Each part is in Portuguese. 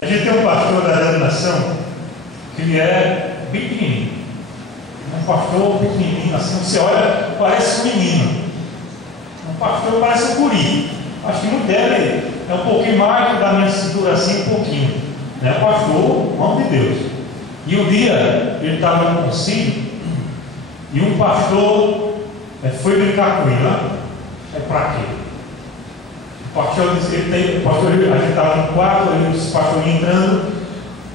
A gente tem um pastor da denominação que ele é bem pequenininho. Um pastor pequenininho, assim, você olha, parece um menino. Um pastor parece um guri. Acho que muito dele é um pouquinho mais da minha cintura, assim, um pouquinho. Né? O pastor, homem de Deus. E um dia ele estava no concílio e um pastor foi brincar com ele lá. É para quê? O pastor disse, a gente estava no quarto, o pastor entrando,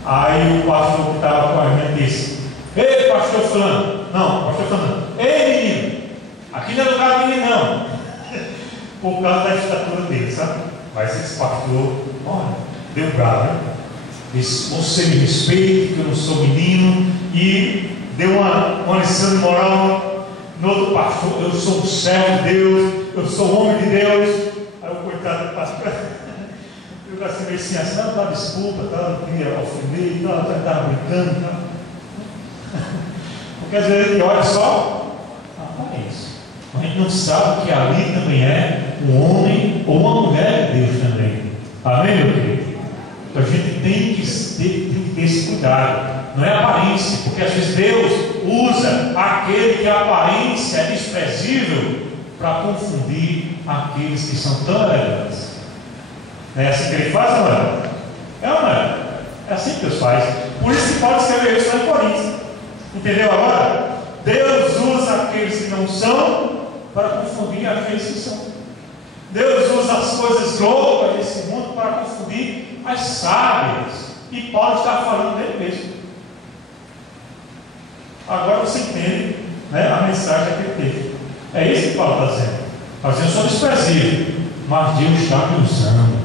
aí o pastor que estava com a gente disse: ei, pastor fulano, não, pastor fulano, ei menino, aqui não é lugar de menino não, por causa da estatura dele, sabe? Mas esse pastor, olha, deu bravo, né? Disse: você me respeita, que eu não sou menino, e deu uma lição de moral no outro pastor: eu sou um servo de Deus, eu sou um homem de Deus. Aí o coitado do pastor eu assim meio assim, não, dá desculpa, tá? Não queria ofender, estava brincando, tá? Porque às vezes ele olha só, isso. A gente não sabe que ali também é um homem ou uma mulher de Deus também. Amém, meu querido? Então a gente tem que ter esse cuidado. Não é aparência, porque às vezes Deus usa aquele que a aparência é desprezível para confundir aqueles que são tão elegantes. É assim que ele faz, não é? É ou não é? É assim que Deus faz. Por isso que pode escrever isso lá em Coríntios. Entendeu agora? Deus usa aqueles que não são para confundir aqueles que são. Deus usa as coisas loucas desse mundo para confundir as sábias. E Paulo está falando dele mesmo. Agora você entende, né, a mensagem que ele teve. É isso que Paulo está dizendo. Está dizendo: eu sou desprezível, mas Deus está me usando.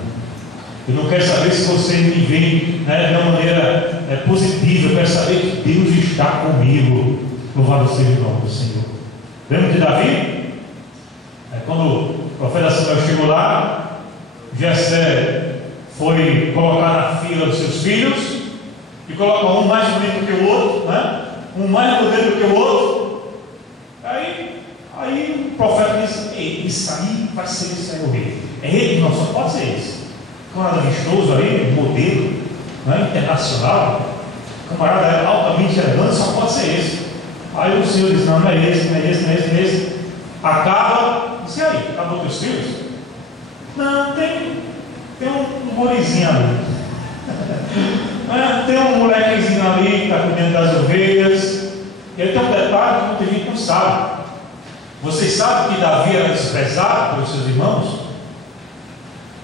Eu não quero saber se você me vê, né, de uma maneira positiva. Eu quero saber que Deus está comigo. Louvado seja o nome do Senhor. Lembra de Davi? Quando o profeta Samuel chegou lá, Jessé foi colocar na fila dos seus filhos e colocou um mais bonito que o outro, né? Um mais bonito que o outro. Aí o profeta disse: ei, isso aí vai ser isso aí o rei. É ele, não só pode ser esse. Camarada vistoso aí, modelo, né, internacional, camarada altamente elegante, só pode ser esse. Aí o Senhor diz: não, não é esse, não é esse, não é esse, não é esse. Acaba, disse: aí, acabou teus filhos? Não, tem um gurizinho ali. Tem um molequezinho ali que está cuidando das ovelhas. E aí tem um detalhe que muita gente não sabe. Vocês sabem que Davi era desprezado pelos seus irmãos?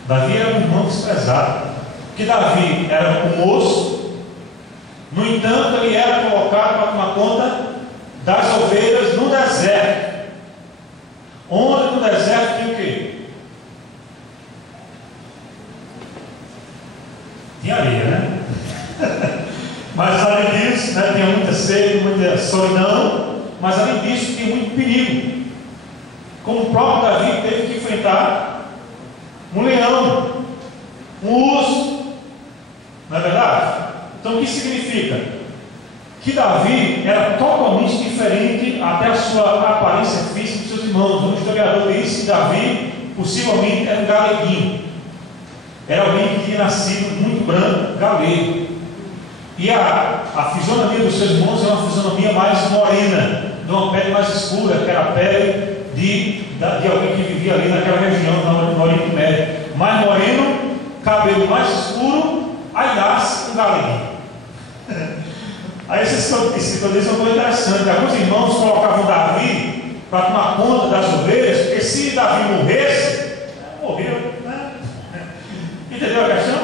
Davi era um irmão desprezado. Porque Davi era um moço. No entanto, ele era colocado para tomar conta das ovelhas no deserto. Onde no deserto tinha o quê? Tinha areia, né? Mas além disso, né, tinha muita sede, muita solidão. Mas além disso, tinha muito perigo. Como o próprio Davi teve que enfrentar um leão, um urso. Não é verdade? Então o que significa? Que Davi era totalmente diferente até a sua aparência física dos seus irmãos. Um historiador disse que Davi possivelmente era um galeguinho. Era alguém que tinha nascido muito branco, galego. E a fisionomia dos seus irmãos era uma fisionomia mais morena, de uma pele mais escura, que era a pele de alguém que vivia ali naquela região, no Oriente Médio. Mais moreno, cabelo mais escuro, aí nasce um galeguinho. Aí esses coisas são coisa interessante. Alguns irmãos colocavam Davi para tomar conta das ovelhas, porque se Davi morresse, morreu, né? Entendeu a questão?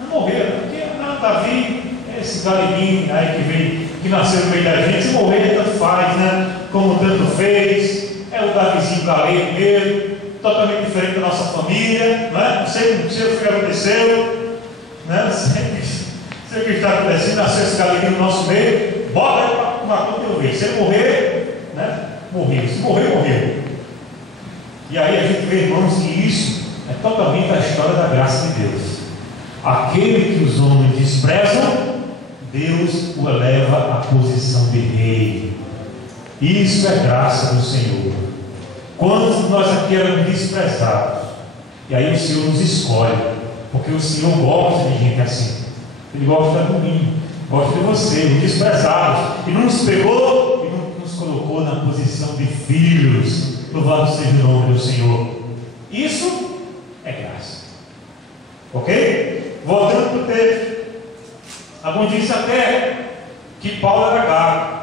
Não morreu, porque não, Davi é esse galeguinho aí que nasceu no meio da gente. Se morrer, tanto faz, né? Como tanto fez. É o Davizinho galego mesmo, totalmente diferente da nossa família, né? Não sei o que aconteceu, né? Não sei o que está acontecendo. Nasceu esse galeguinho no nosso meio, bota ele para tomar conta de ovelha. Se ele morrer, né? Morreu. Se morrer, morreu. E aí a gente vê, irmãos, que isso é totalmente a história da graça de Deus. Aquele que os homens desprezam, Deus o eleva à posição de rei. Isso é graça do Senhor. Quantos de nós aqui éramos desprezados? E aí o Senhor nos escolhe. Porque o Senhor gosta de gente assim. Ele gosta de mim, gosta de você, os desprezados. E não nos pegou e não nos colocou na posição de filhos. Louvado seja o nome do Senhor. Isso é graça. Ok? Voltando para o texto. Alguns dizem até que Paulo era gago.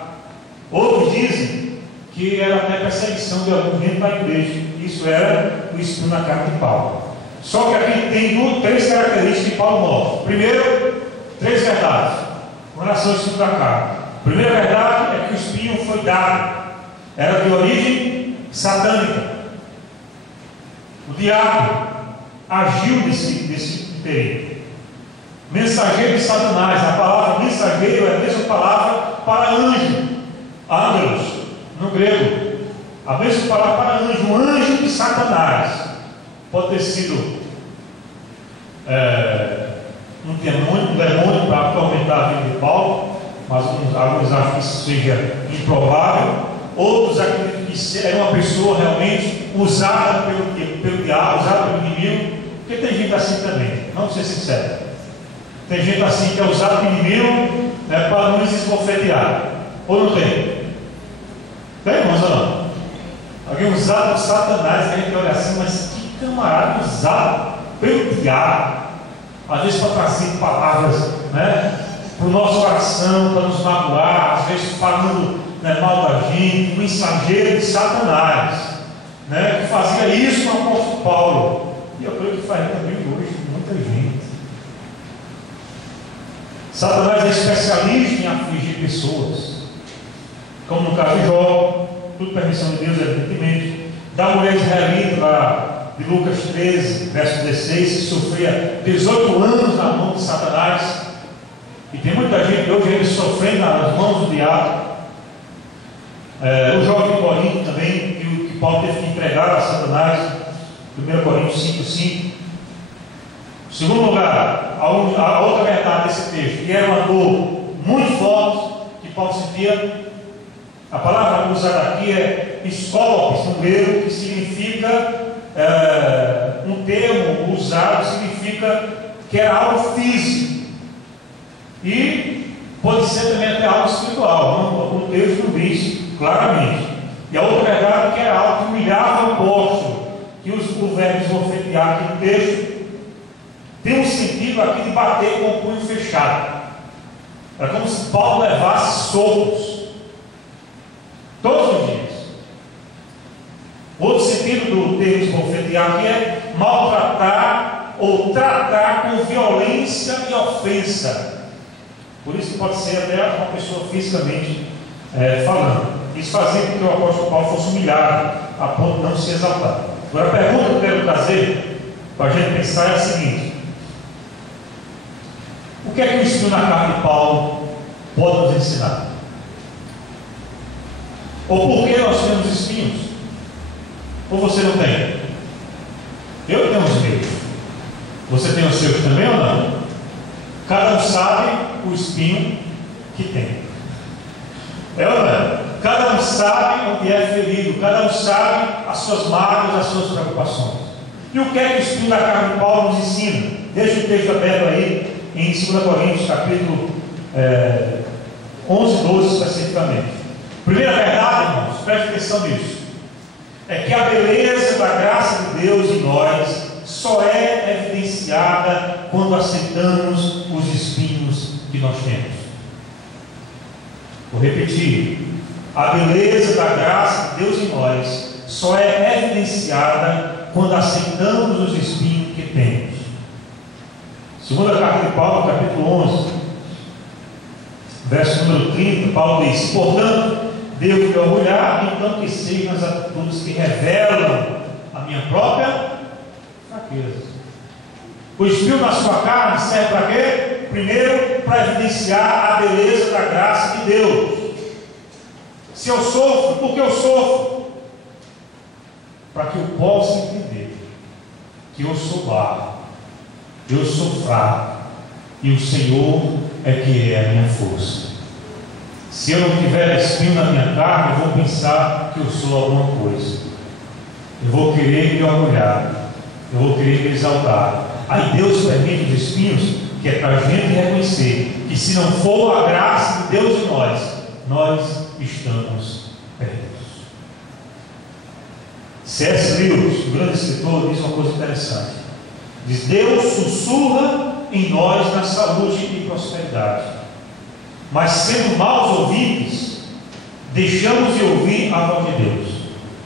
Outros dizem que era até perseguição de alguns dentro da igreja. Isso era o espinho na carne de Paulo. Só que aqui tem três características que Paulo mostra. Primeiro, três verdades com relação ao espinho da carne. A primeira verdade é que o espinho foi dado, era de origem satânica. O diabo agiu nesse período. Mensageiro de Satanás. A palavra mensageiro é a mesma palavra para anjo, ângelos, no grego. A mesma palavra para anjo, um anjo de Satanás. Pode ter sido um demônio para atormentar a vida de Paulo, mas alguns acham que isso seja improvável. Outros acreditam que era uma pessoa realmente usada pelo diabo, usada pelo inimigo, porque tem gente assim também, vamos ser sinceros. Tem gente assim que é usada pelo inimigo, né, para nos esbofetear. Ou não tem? Tem, irmãos, ou não? Alguém usado por Satanás, que a gente olha assim, mas que camarada usado pelo diabo, às vezes para trazer palavras, né, para o nosso coração, para nos magoar, às vezes falando, né, mal da gente, um mensageiro de Satanás, né, que fazia isso com o apóstolo Paulo, e eu creio que faz também hoje com muita gente. Satanás é especialista em afligir pessoas, como no caso de Jó, tudo permissão de Deus, evidentemente, da mulher israelita lá de Lucas 13, verso 16, que sofria 18 anos na mão de Satanás, e tem muita gente hoje ele sofrendo nas mãos do diabo. O jovem de Corinto também, que Paulo teve que entregar a Satanás, 1 Coríntios 5:5. Em segundo lugar, a outra verdade desse texto, que era uma dor muito forte que Paulo sentia. A palavra usada aqui é escólopes, no grego, que significa um termo usado, significa que era algo físico e pode ser também até algo espiritual. O texto não diz claramente. E a outra verdade é que era algo que humilhava o apóstolo, que o verbo esbofetear aqui no texto tem um sentido aqui de bater com o punho fechado. Era como se Paulo levasse socos todos os dias. Outro sentido do termo esbofetear aqui é maltratar ou tratar com violência e ofensa. Por isso que pode ser até uma pessoa fisicamente falando. Isso fazia com que o apóstolo Paulo fosse humilhado a ponto de não se exaltar. Agora a pergunta que eu quero trazer para a gente pensar é a seguinte: o que é que o espinho na carne de Paulo pode nos ensinar? Ou por que nós temos espinhos? Ou você não tem? Eu tenho os meus. Você tem os seus também ou não? Cada um sabe o espinho que tem. É ou não é? Cada um sabe onde é ferido. Cada um sabe as suas mágoas, as suas preocupações. E o que é que o espinho da carne de Paulo nos ensina? Deixa o texto aberto aí em 2 Coríntios, capítulo 11, 12 especificamente. Primeira verdade, irmãos, preste atenção nisso, é que a beleza da graça de Deus em nós só é evidenciada quando aceitamos os espinhos que nós temos. Vou repetir: a beleza da graça de Deus em nós só é evidenciada quando aceitamos os espinhos que temos. Segunda carta de Paulo, capítulo 11, verso número 30, Paulo diz: portanto, devo me orgulhar, então que sejam as atitudes que revelam a minha própria fraqueza. O espinho na sua carne serve para quê? Primeiro, para evidenciar a beleza da graça de Deus. Se eu sofro, por que eu sofro? Para que eu possa entender que eu sou barro, eu sou fraco, e o Senhor é que é a minha força. Se eu não tiver espinho na minha carne, eu vou pensar que eu sou alguma coisa. Eu vou querer me orgulhar, eu vou querer me exaltar. Aí Deus permite os espinhos, que é para a gente reconhecer que se não for a graça de Deus em nós estamos perdidos. C.S. Lewis, o grande escritor, diz uma coisa interessante. Diz: Deus sussurra em nós na saúde e prosperidade, mas sendo maus ouvintes, deixamos de ouvir a voz de Deus.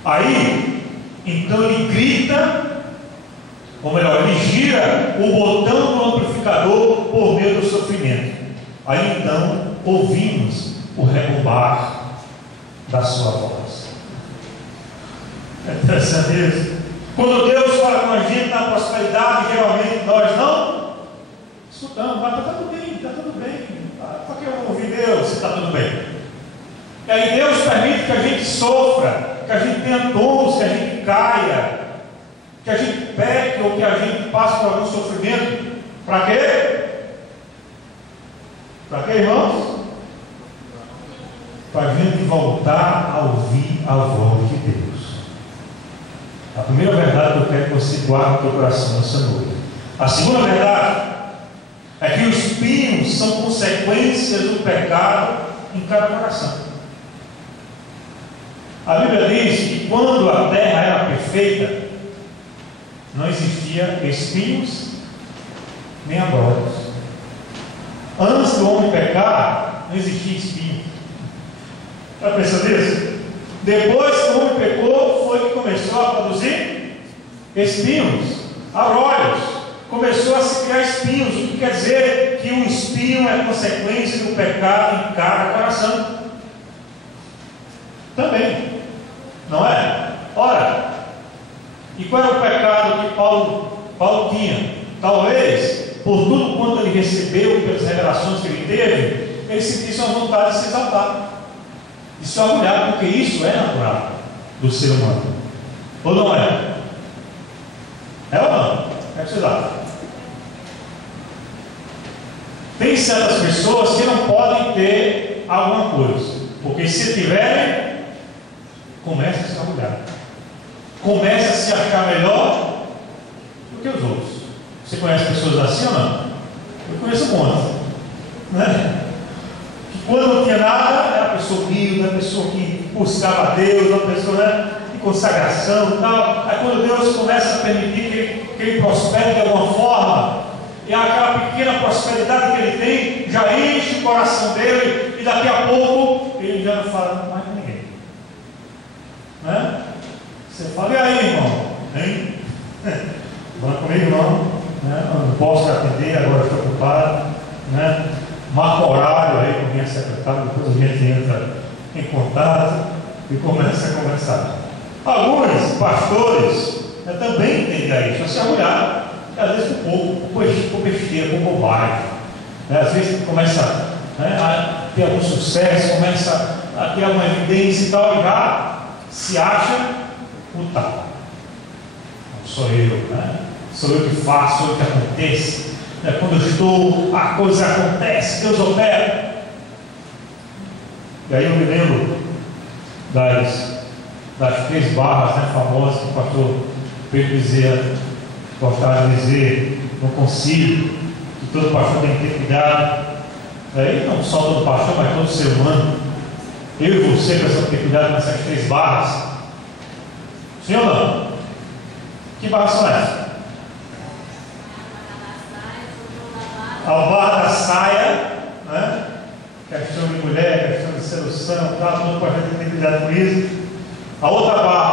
Aí, então ele grita, ou melhor, ele gira o botão do amplificador por meio do sofrimento. Aí então ouvimos o rebombar da sua voz. É interessante isso. Quando Deus fala com a gente na prosperidade, geralmente nós não escutamos, mas está tudo bem, está tudo bem. Por que eu vou ouvir Deus se está tudo bem? E aí Deus permite que a gente sofra, que a gente tenha dons, que a gente caia, que a gente peque ou que a gente passe por algum sofrimento. Para quê? Para quê, irmãos? Para a gente voltar a ouvir a voz de Deus. A primeira verdade que eu quero que você guarde no teu coração nessa noite. A segunda verdade é que os espinhos são consequências do pecado em cada coração. A Bíblia diz que quando a terra era perfeita, não existia espinhos nem abrolhos. Antes do homem pecar, não existia espinho. Está pensando nisso? Depois que o homem pecou, foi que começou a produzir espinhos, abrolhos. Começou a se criar espinhos, o que quer dizer que o espinho é consequência do pecado em cada coração. Também, não é? Ora, e qual era o pecado que Paulo tinha? Talvez, por tudo quanto ele recebeu, pelas revelações que ele teve, ele sentisse uma vontade de se exaltar, de se orgulhar, porque isso é natural do ser humano. Ou não é? É ou não? É que vocês acham? Tem certas pessoas que não podem ter alguma coisa, porque se tiverem, começa a se orgulhar, começa a se achar melhor do que os outros. Você conhece pessoas assim ou não? Eu conheço um monte, né? Que quando não tinha nada, era uma pessoa humilde, uma pessoa que buscava a Deus, uma pessoa, né, de consagração e tal. Aí quando Deus começa a permitir que ele prospere de alguma forma, e aquela pequena prosperidade que ele tem já enche o coração dele, e daqui a pouco ele já não fala mais com ninguém, né? Você fala: e aí, irmão? Hein? Fala comigo, irmão, né? Eu não posso atender, agora estou ocupado, né? Marca horário aí com minha secretária, depois a gente entra em contato e começa a conversar. Alguns pastores, né, também entendem isso, a se orgulhar. Às vezes por besteira, por bobagem, né? Às vezes começa, né, a ter algum sucesso, começa a ter alguma evidência e tal, e já se acha o tal. Não sou eu, né? Sou eu que faço, sou eu que acontece, né? Quando eu estou, a coisa acontece, Deus opera. E aí eu me lembro das 3 barras, né, famosas que o pastor Pedro Bezerra gostava de dizer no concílio, que todo pastor tem que ter cuidado. E não só todo pastor, mas todo ser humano. Eu e você precisamos ter cuidado nessas 3 barras. Sim ou não? Que barras são essas? A barra da saia, né? Questão de mulher, questão de sedução, tal, todo pastor tem que ter cuidado com isso. A outra barra